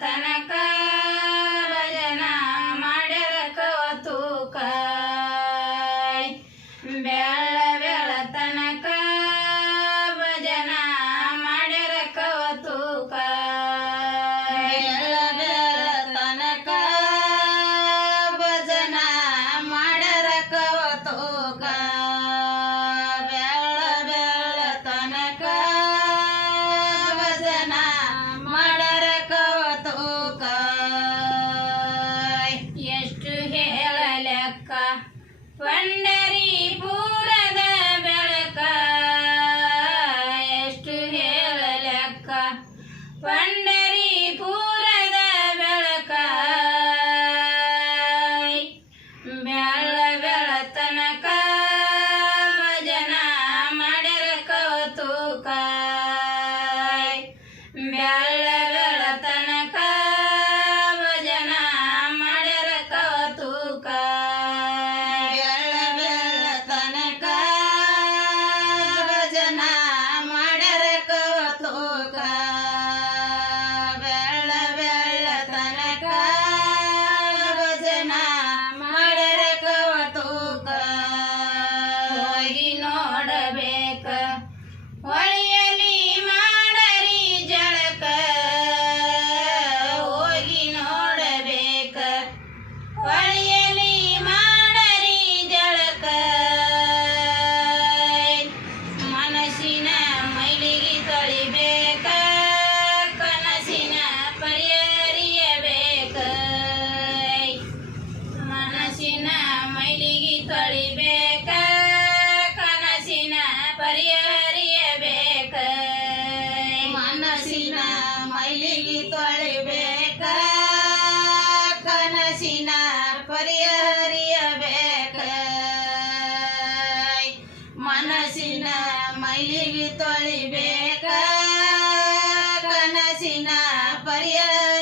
ತನಕ ಭಜನ ಮಾಡ್ಯಾರ ಕವತೂಕ ಬೆಳ ತನಕ ಭಜನ ಮಾಡ್ಯಾರ ಕವತೂಕ ತನಕ ಭಜನ ಮಾಡ್ಯಾರ ಕವತೂಕ ಬೆಳ ತನಕ ಭಜನ ಮಾಡ್ಯಾರ ಕವತೂಕ ಎಷ್ಟು ಹೇಳಲೆಕ್ಕ ಪಂಡರೀಪುರದ ಬೆಳಕ ಎಷ್ಟು ಹೇಳಲೆಕ್ಕ ಪಂಡರೀಪುರದ ಬೆಳಕ ಬೆಳ ತನಕ ಭಜನ ಮಾಡ್ಯಾರ ಕವತೂಕ ಬೆಳ ತನಕ ಭಜನ ಮಾಡ್ಯಾರ ಕವತೂಕ ಬೆಳ ತನಕ ಭಜನ ಮಾಡ್ಯಾರ ಕವತೂಕ ಬೆಳ ತನಕ ಭಜನ ಮಾಡ್ಯಾರ ಕವತೂಕ ಹೋಗಿ ನೋಡಬೇಕ ಹೊಳೆಯಲಿ ಮಾಡರಿ ಜಳಕ ಹೋಗಿ ನೋಡಬೇಕ ಹೊಳೆಯಲಿ ಮಾಡರಿ ಜಳಕ ಮನಸ್ಸಿನ ಮೈಲಿಗೆ ತೊಳಿಬೇಕ ಕನಸಿನ ಪರಿಹರಿಯಬೇಕ ಮನಸ್ಸಿನ ಮೈಲಿಗೆ ತೊಳಿಬೇಕ ಕನಸಿನ ಪರಿಹರಿಯಬೇಕ ಮನಸ್ಸಿನ ಮೈಲಿಗೆ ತೊಳಿಬೇಕ ಕನಸಿನ ಪರಿಹರಿಯಬೇಕ ಮನಸ್ಸಿನ ಮೈಲಿಗೆ ತೊಳಿಬೇಕ ಕನಸಿನ ಪರಿಹರಿಯಬೇಕ